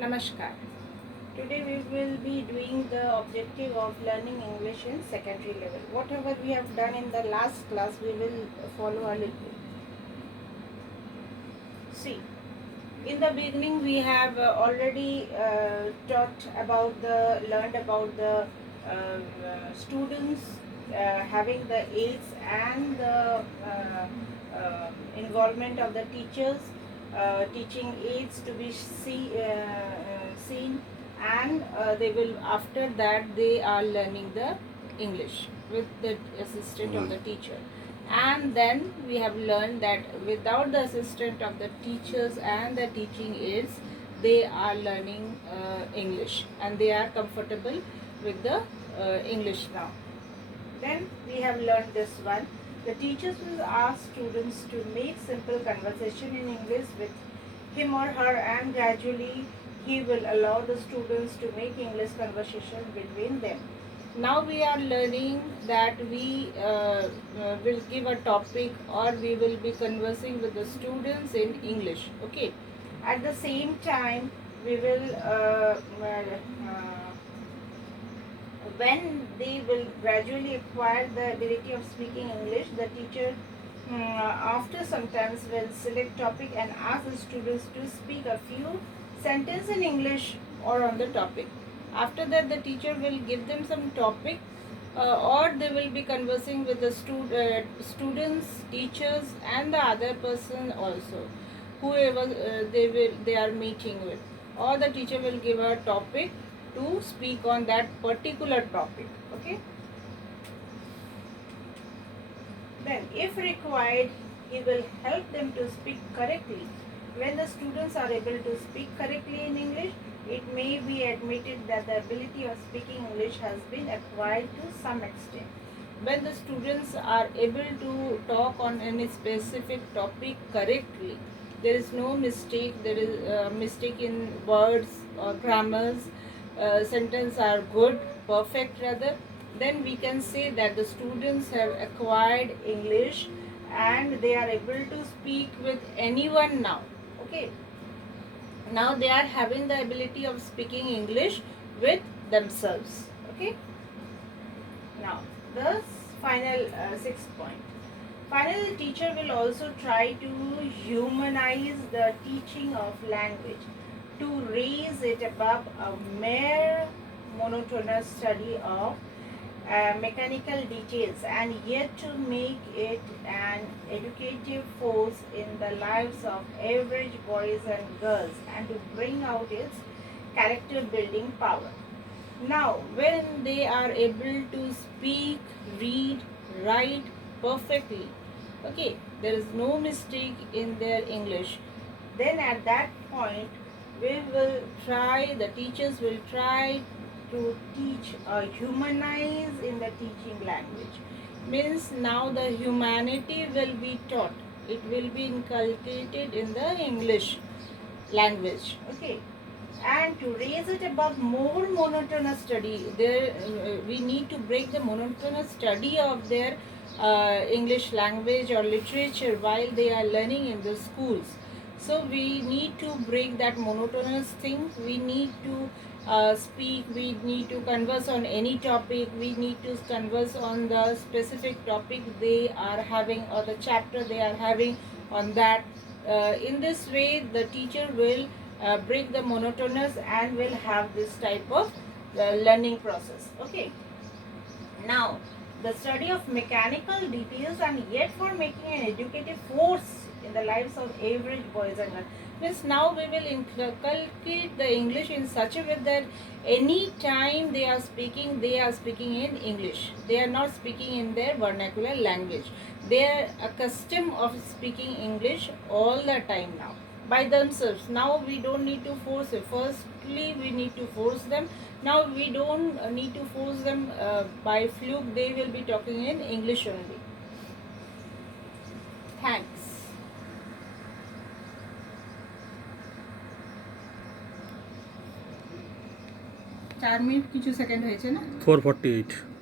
Namaskar. Today we will be doing the objective of learning English in secondary level. Whatever we have done in the last class, we will follow a little. See, in the beginning we have already learned about the students having the aids and the involvement of the teachers, teaching aids to be seen, and they will, after that they are learning the English with the assistant of the teacher. And then we have learned that without the assistant of the teachers and the teaching aids, they are learning English and they are comfortable with the English now. Then we have learned this one. The teachers will ask students to make simple conversation in English with him or her, and gradually he will allow the students to make English conversation between them. Now we are learning that we will give a topic, or we will be conversing with the students in English. Okay. At the same time, we will when they will gradually acquire the ability of speaking English, the teacher after sometimes will select topic and ask the students to speak a few sentences in English or on the topic. After that, the teacher will give them some topic, or they will be conversing with the students, teachers, and the other person also, whoever they are meeting with. Or the teacher will give a topic to speak on that particular topic. Okay. Then, if required, he will help them to speak correctly. When the students are able to speak correctly in English, it may be admitted that the ability of speaking English has been acquired to some extent. When the students are able to talk on any specific topic correctly, there is no mistake, there is mistake in words or grammars, sentence are good, perfect rather, then we can say that the students have acquired English and they are able to speak with anyone now. Okay. Now they are having the ability of speaking English with themselves. Okay. Now the final sixth point. Finally, the teacher will also try to humanize the teaching of language, to raise it above a mere monotonous study of mechanical details, and yet to make it an educative force in the lives of average boys and girls, and to bring out its character building power. Now, when they are able to speak, read, write perfectly, okay, there is no mistake in their English, then at that point the teachers will try to teach humanize in the teaching language. Means now the humanity will be taught, it will be inculcated in the English language. Okay. And to raise it above more monotonous study, we need to break the monotonous study of their English language or literature while they are learning in the schools. So we need to break that monotonous thing. We need to speak, we need to converse on any topic, we need to converse on the specific topic they are having or the chapter they are having on that. In this way, the teacher will break the monotonous and will have this type of learning process. Okay. Now, the study of mechanical details, and yet for making an educative force in the lives of average boys and girls. Means now we will inculcate the English in such a way that any time they are speaking in English. They are not speaking in their vernacular language. They are accustomed of speaking English all the time now by themselves. Now we don't need to force it. Firstly, we need to force them. Now we don't need to force them by fluke. They will be talking in English only. Thanks. 4 minute কিছু second হয়েছে না 448